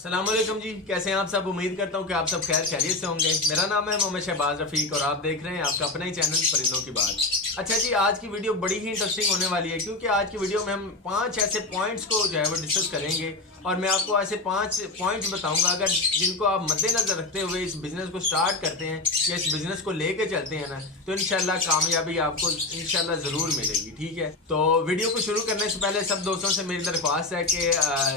अस्सलामुअलैकुम जी, कैसे हैं आप सब। उम्मीद करता हूँ कि आप सब खैर खैरियत से होंगे। मेरा नाम है मोहम्मद शहबाज रफीक और आप देख रहे हैं आपका अपना ही चैनल परिंदों की बात। अच्छा जी, आज की वीडियो बड़ी ही इंटरेस्टिंग होने वाली है क्योंकि आज की वीडियो में हम 5 ऐसे पॉइंट्स को जो है वो डिस्कस करेंगे और मैं आपको ऐसे 5 पॉइंट्स बताऊंगा अगर जिनको आप मद्देनजर रखते हुए इस बिज़नेस को स्टार्ट करते हैं या इस बिज़नेस को लेके चलते हैं ना, तो इंशाल्लाह कामयाबी आपको इंशाल्लाह ज़रूर मिलेगी। ठीक है, तो वीडियो को शुरू करने से पहले सब दोस्तों से मेरी दरख्वास्त है कि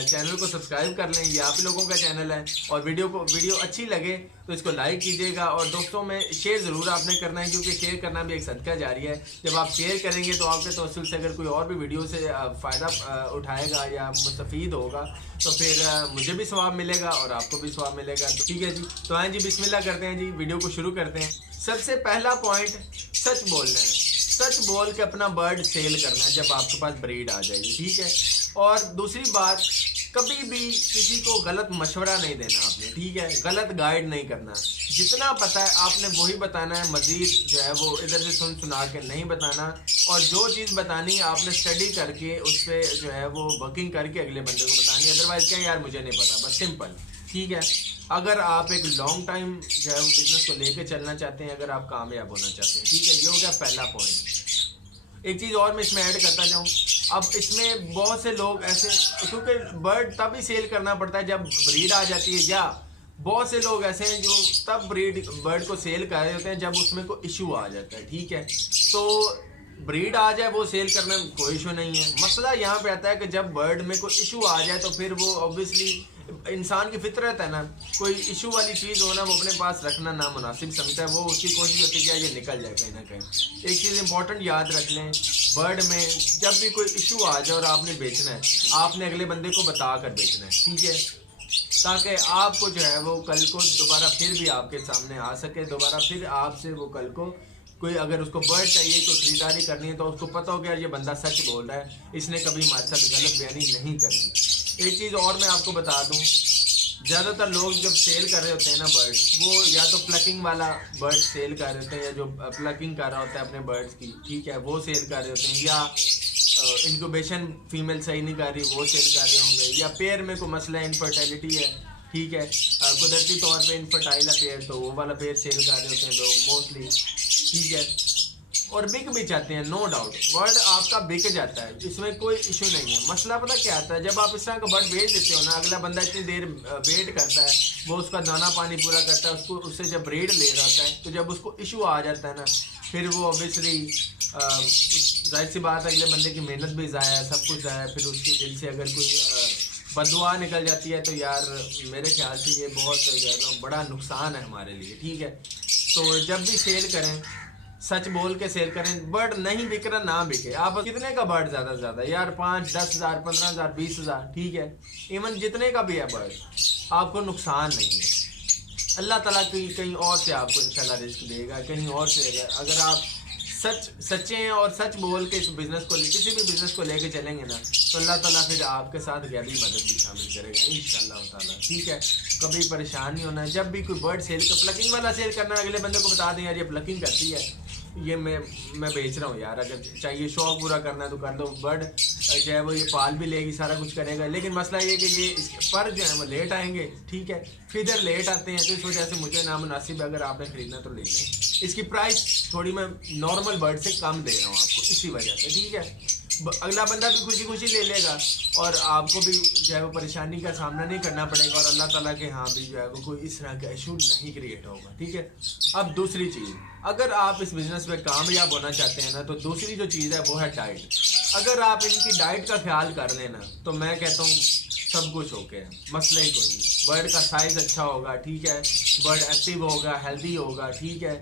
चैनल को सब्सक्राइब कर लें। ये आप लोगों का चैनल है और वीडियो अच्छी लगे तो इसको लाइक कीजिएगा और दोस्तों में शेयर ज़रूर आपने करना है क्योंकि शेयर करना भी एक सदका जारी है। जब आप शेयर करेंगे तो आपके तवस्सुल से अगर कोई और भी वीडियो से फ़ायदा उठाएगा या मुस्तफ़ीद होगा तो फिर मुझे भी सवाब मिलेगा और आपको भी सवाब मिलेगा। तो ठीक है जी, तो आए जी बिस्मिल्लाह करते हैं जी, वीडियो को शुरू करते हैं। सबसे पहला पॉइंट सच बोलना है। सच बोल के अपना बर्ड सेल करना है जब आपके पास ब्रीड आ जाएगी। ठीक है, और दूसरी बात, कभी भी किसी को गलत मशवरा नहीं देना आपने। ठीक है, गलत गाइड नहीं करना। जितना पता है आपने वही बताना है, मजीद जो है वो इधर से सुन सुना के नहीं बताना। और जो चीज़ बतानी है आपने स्टडी करके उस पर जो है वो वर्किंग करके अगले बंदे को बतानी है। अदरवाइज क्या यार मुझे नहीं पता, बस सिंपल। ठीक है, अगर आप एक लॉन्ग टाइम जो है बिजनेस को लेके चलना चाहते हैं, अगर आप कामयाब होना चाहते हैं। ठीक है, ये हो गया पहला पॉइंट। एक चीज़ और मैं इसमें ऐड करता जाऊँ, अब इसमें बहुत से लोग ऐसे, क्योंकि बर्ड तब ही सेल करना पड़ता है जब ब्रीड आ जाती है, या बहुत से लोग ऐसे हैं जो तब बर्ड को सेल कर रहे होते हैं जब उसमें कोई इशू आ जाता है। ठीक है, तो ब्रीड आ जाए वो सेल करने में कोई इशू नहीं है। मसला यहाँ पे आता है कि जब बर्ड में कोई इशू आ जाए तो फिर वो ऑब्वियसली इंसान की फितरत है ना, कोई इशू वाली चीज़ होना वो अपने पास रखना नामुनासिब समझता है। वो उसकी कोशिश होती है कि ये निकल जाए कहीं ना कहीं। एक चीज़ इंपॉर्टेंट याद रख लें, बर्ड में जब भी कोई इशू आ जाए और आपने बेचना है, आपने अगले बंदे को बता कर बेचना है। ठीक है, ताकि आपको जो है वो कल को दोबारा फिर भी आपके सामने आ सके, दोबारा फिर आपसे वो कल को कोई अगर उसको बर्ड चाहिए, कोई खरीदारी करनी है तो उसको पता हो गया ये बंदा सच बोल रहा है, इसने कभी हमारे साथ गलत बयानी नहीं करनी। एक चीज़ और मैं आपको बता दूं, ज़्यादातर लोग जब सेल कर रहे होते हैं ना बर्ड, वो या तो प्लकिंग वाला बर्ड सेल कर रहे होते हैं या जो प्लकिंग कर रहा होता है अपने बर्ड्स की, ठीक है, वो सेल कर रहे होते हैं, या इनक्यूबेशन फीमेल सही नहीं कर रही वो सेल कर रहे होंगे, या पेयर में कोई मसला है, इनफर्टिलिटी है। ठीक है, कुदरती तौर पे इनफर्टाइल है पेयर, तो वो वाला पेयर सेल कर रहे होते हैं लोग मोस्टली। ठीक है, और बिक भी जाते हैं, नो डाउट बर्ड आपका बिक जाता है, इसमें कोई इशू नहीं है। मसला पता क्या आता है, जब आप इस तरह का बर्ड बेच देते हो ना, अगला बंदा इतनी देर वेट करता है, वो उसका दाना पानी पूरा करता है, उसको उससे जब ब्रीड ले रहा होता है, तो जब उसको इशू आ जाता है ना, फिर वो ऑब्वियसली जाहिर सी बात है अगले बंदे की मेहनत भी ज़ाया है, सब कुछ ज़ाया है। फिर उसके दिल से अगर कोई बददुआ निकल जाती है तो यार मेरे ख्याल से ये बहुत जो है बड़ा नुकसान है हमारे लिए। ठीक है, तो जब भी सेल करें सच बोल के सेल करें। बर्ड नहीं बिक रहा ना बिके, आप कितने का बर्ड ज़्यादा से ज़्यादा यार 5-10 हज़ार 15 हज़ार 20 हज़ार, ठीक है, इवन जितने का भी है बर्ड आपको नुकसान नहीं है। अल्लाह ताला कहीं और से आपको इंशाल्लाह रिस्क देगा, कहीं और से। अगर आप सच्चे हैं और सच बोल के इस बिज़नेस को किसी भी बिज़नेस को लेके चलेंगे ना, तो अल्लाह ताला फिर आपके साथ गैबी मदद भी शामिल करेगा इंशाल्लाह ताला। ठीक है, कभी परेशान नहीं होना है। जब भी कोई बर्ड सेल का प्लकिंग वाला सेल करना है, अगले बंदे को बता दें यार ये प्लकिंग करती है, ये मैं बेच रहा हूँ यार, अगर चाहिए शौक पूरा करना है तो कर दो। बर्ड जो है वो ये पाल भी लेगी, सारा कुछ करेगा, लेकिन मसला ये कि ये पर जो है वो लेट आएंगे। ठीक है, फिर लेट आते हैं, तो इस वजह से मुझे नामुनासिब है। अगर आपने खरीदना तो ले लें, इसकी प्राइस थोड़ी मैं नॉर्मल बर्ड से कम दे रहा हूँ आपको इसी वजह से। ठीक है, अगला बंदा भी खुशी खुशी ले लेगा और आपको भी जो है वो परेशानी का सामना नहीं करना पड़ेगा, और अल्लाह ताला के यहाँ भी जो है वो कोई इस तरह का इशू नहीं क्रिएट होगा। ठीक है, अब दूसरी चीज़, अगर आप इस बिज़नेस में कामयाब होना चाहते हैं ना, तो दूसरी जो चीज़ है वो है डाइट। अगर आप इनकी डाइट का ख्याल कर लेना, तो मैं कहता हूँ सब कुछ ओके है, मसला ही कोई नहीं। बर्ड का साइज़ अच्छा होगा, ठीक है, बर्ड एक्टिव होगा, हेल्दी होगा, ठीक है,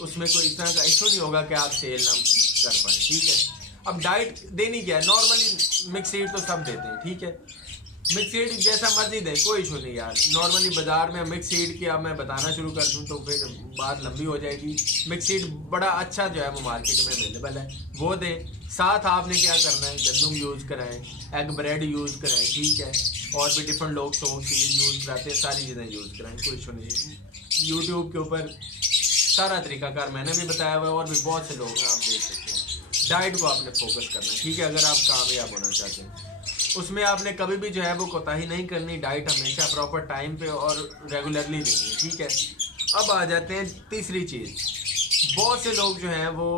उसमें कोई इस तरह का इशू नहीं होगा कि आप सेल ना कर पाएँ। ठीक है, अब डाइट देनी क्या है, नॉर्मली मिक्स सीड तो सब देते हैं। ठीक है, मिक्स सीड जैसा मर्जी दें, कोई इशू नहीं यार। नॉर्मली बाजार में मिक्स सीड की अब मैं बताना शुरू कर दूं तो फिर बात लंबी हो जाएगी। मिक्स सीड बड़ा अच्छा जो है वो मार्केट में अवेलेबल है, वो दें। साथ आपने क्या करना है, गंदम यूज़ कराएं, एग ब्रेड यूज़ कराएं, ठीक है, और भी डिफरेंट लोग सोप सीड यूज़ कराते हैं, सारी चीज़ें यूज़ कराएं, कोई इशू नहीं। यूट्यूब के ऊपर सारा तरीकाकार मैंने भी बताया हुआ है और भी बहुत से लोग हैं, आप देख सकते हैं। डाइट को आपने फोकस करना है। ठीक है, अगर आप कामयाब होना चाहते हैं। उसमें आपने कभी भी जो है वो कोताही नहीं करनी, डाइट हमेशा प्रॉपर टाइम पे और रेगुलरली लेनी है, ठीक है। अब आ जाते हैं तीसरी चीज़। बहुत से लोग जो हैं वो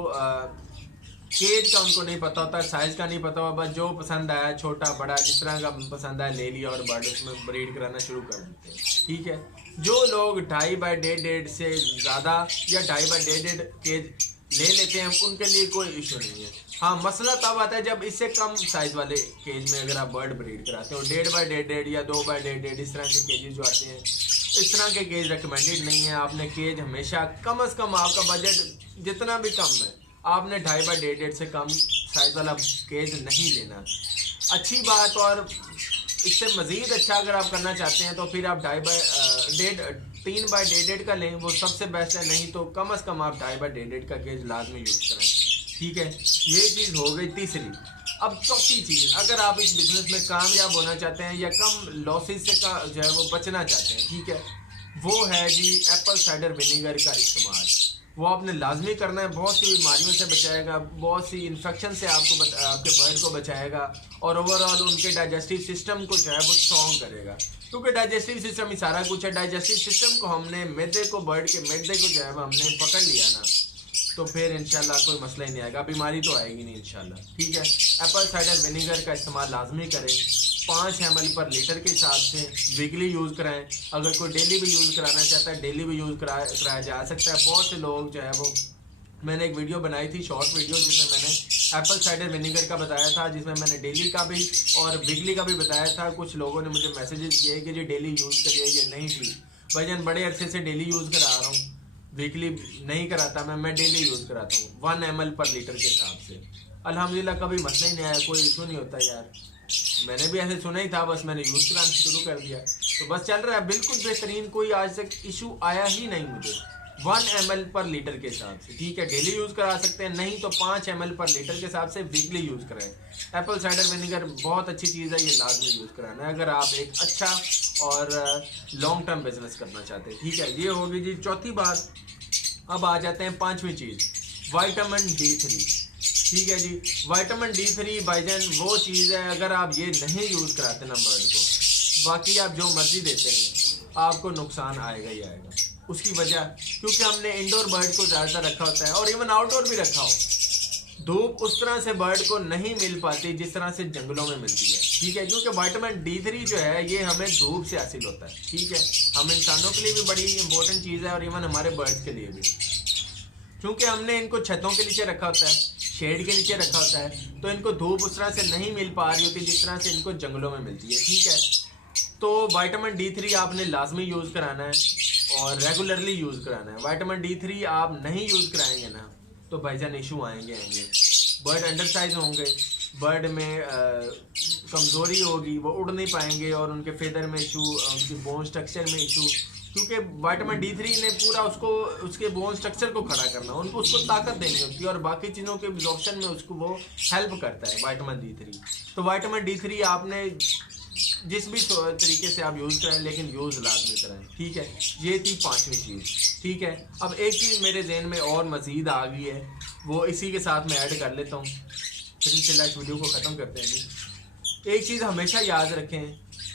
केज का उनको नहीं पता होता, साइज का नहीं पता होता, बस जो पसंद आया छोटा बड़ा जिस तरह का पसंद आया ले लिया और बर्ड उसमें ब्रीड कराना शुरू कर देते हैं, ठीक है। जो लोग 2.5 बाय 1.5 से ज़्यादा या 2.5 बाय 1.5 केज ले लेते हैं उनके लिए कोई इशू नहीं है। हाँ, मसला तब आता है जब इससे कम साइज वाले केज में अगर आप बर्ड ब्रीड कराते हो, 1.5 बाय 1.5 या 2 बाय 1.5 इस तरह के केजेस जो आते हैं, इस तरह के केज रिकमेंडेड नहीं है। आपने केज हमेशा कम से कम, आपका बजट जितना भी कम है, आपने 2.5 बाय 1.5 से कम साइज वाला केज नहीं लेना। अच्छी बात, और इससे मज़ीद अच्छा अगर आप करना चाहते हैं तो फिर आप 3 बाय 1.5 का लें, वो सबसे बेस्ट है। नहीं तो कम से कम आप 2.5 बाय 1.5 का केज लाजमी यूज़ करें, ठीक है। ये चीज़ हो गई तीसरी। अब चौथी चीज़, अगर आप इस बिज़नेस में कामयाब होना चाहते हैं या कम लॉसेस से जो है वो बचना चाहते हैं, ठीक है, वो है जी एप्पल साइडर विनेगर का इस्तेमाल। वो आपने लाजमी करना है, बहुत सी बीमारियों से बचाएगा, बहुत सी इन्फेक्शन से आपके बर्ड को बचाएगा और ओवरऑल उनके डाइजेस्टिव सिस्टम को जो है वो स्ट्रॉन्ग करेगा। क्योंकि डाइजेस्टिव सिस्टम ही सारा कुछ है। डाइजेस्टिव सिस्टम को हमने मैदे को, बर्ड के मैदे को जो है हमने पकड़ लिया ना, तो फिर इंशाल्लाह कोई मसला ही नहीं आएगा, बीमारी तो आएगी नहीं इंशाल्लाह, ठीक है। एप्पल साइडर विनेगर का इस्तेमाल लाजमी करें, 5 ml पर लीटर के हिसाब से वीकली यूज़ कराएं। अगर कोई डेली भी यूज़ कराना चाहता है, डेली भी यूज़ कराया जा सकता है। बहुत से लोग जो है वो, मैंने एक वीडियो बनाई थी, शॉर्ट वीडियो, जिसमें मैंने एप्पल साइडर विनेगर का बताया था, जिसमें मैंने डेली का भी और वीकली का भी बताया था। कुछ लोगों ने मुझे मैसेजेस किए कि जी डेली यूज़ करिए, ये नहीं थी भाईजान, बड़े अरसे से डेली यूज़ करा रहा हूँ, वीकली नहीं कराता मैं डेली यूज़ कराता हूँ 1 ml पर लीटर के हिसाब से। अल्हम्दुलिल्लाह कभी मसला ही नहीं आया, कोई इशू नहीं होता यार। मैंने भी ऐसे सुना ही था, बस मैंने यूज़ कराना शुरू कर दिया तो बस चल रहा है बिल्कुल बेहतरीन, कोई आज तक इशू आया ही नहीं मुझे। 1 ml पर लीटर के हिसाब से, ठीक है। डेली यूज़ करा सकते हैं, नहीं तो 5 ml पर लीटर के हिसाब से वीकली यूज़ कराएं। एप्पल साइडर विनेगर बहुत अच्छी चीज़ है, ये लाजमी यूज़ कराना है अगर आप एक अच्छा और लॉन्ग टर्म बिजनेस करना चाहते हैं, ठीक है। ये होगी जी चौथी बात। अब आ जाते हैं 5वीं चीज़, विटामिन D3, ठीक है जी। विटामिन D3 भाईजान वो चीज़ है, अगर आप ये नहीं यूज़ कराते ना बर्ड को, बाकी आप जो मर्जी देते हैं आपको नुकसान आएगा ही आएगा। उसकी वजह, क्योंकि हमने इंडोर बर्ड को ज़्यादातर रखा होता है और इवन आउटडोर भी रखा हो। धूप उस तरह से बर्ड को नहीं मिल पाती जिस तरह से जंगलों में मिलती है, ठीक है। क्योंकि विटामिन D3 जो है ये हमें धूप से हासिल होता है, ठीक है। हम इंसानों के लिए भी बड़ी इंपॉर्टेंट चीज़ है और इवन हमारे बर्ड्स के लिए भी, क्योंकि हमने इनको छतों के नीचे रखा होता है, शेड के नीचे रखा होता है, तो इनको धूप उस तरह से नहीं मिल पा रही होती जिस तरह से इनको जंगलों में मिलती है, ठीक है। तो विटामिन D3 आपने लाजमी यूज़ कराना है और रेगुलरली यूज़ कराना है। विटामिन D3 आप नहीं यूज़ कराएंगे ना तो भाईजान इशू आएंगे। बर्ड अंडर साइज होंगे, बर्ड में कमज़ोरी होगी, वो उड़ नहीं पाएंगे और उनके फेदर में इशू, उनकी बोन स्ट्रक्चर में इशू, क्योंकि विटामिन D3 ने पूरा उसके बोन स्ट्रक्चर को खड़ा करना, उनको उसको ताकत देनी होती है और बाकी चीज़ों के एब्जॉर्प्शन में उसको वो हेल्प करता है विटामिन D3। तो विटामिन D3 आपने जिस भी तरीके से आप यूज़ कराएं, लेकिन यूज़ लाजमी कराएं, ठीक है। ये थी 5वीं चीज़, ठीक है। अब एक चीज़ मेरे जहन में और मज़ीद आ गई है, वो इसी के साथ मैं ऐड कर लेता हूँ, फिर इंशाल्लाह इस वीडियो को ख़त्म करते हैं जी। एक चीज़ हमेशा याद रखें,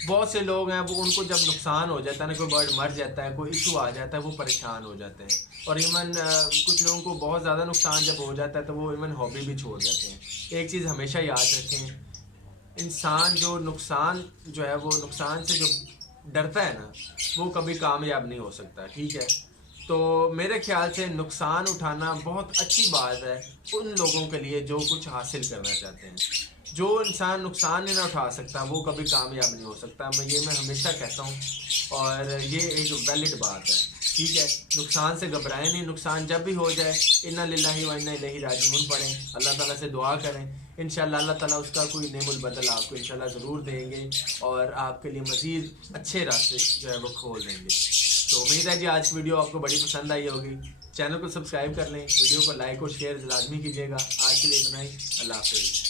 बहुत से लोग हैं वो, उनको जब नुकसान हो जाता है ना, कोई बर्ड मर जाता है, कोई इशू आ जाता है, वो परेशान हो जाते हैं। और इवन कुछ लोगों को बहुत ज़्यादा नुकसान जब हो जाता है तो वो इवन हॉबी भी छोड़ जाते हैं। एक चीज़ हमेशा याद रखें, इंसान जो नुकसान जो है वो नुकसान से जो डरता है ना, वो कभी कामयाब नहीं हो सकता, ठीक है। तो मेरे ख्याल से नुकसान उठाना बहुत अच्छी बात है उन लोगों के लिए जो कुछ हासिल करना चाहते हैं। जो इंसान नुकसान नहीं ना उठा सकता वो कभी कामयाब नहीं हो सकता। मैं हमेशा कहता हूँ और ये एक वैलिड बात है, ठीक है। नुकसान से घबराएं नहीं, नुकसान जब भी हो जाए इन्ना लिल्लाहि व इन्ना इलैहि राजिऊन पढ़ें, अल्लाह ताला से दुआ करें, इंशाल्लाह अल्लाह ताला उसका कोई नेमुल बदल आपको इंशाल्लाह ज़रूर देंगे और आपके लिए मज़ीद अच्छे रास्ते जो है वो खोल देंगे। तो उम्मीद है जी आज की वीडियो आपको बड़ी पसंद आई होगी। चैनल को सब्सक्राइब कर लें, वीडियो को लाइक और शेयर लाजमी कीजिएगा। आज के लिए इतना ही, अल्लाह हाफ़िज़।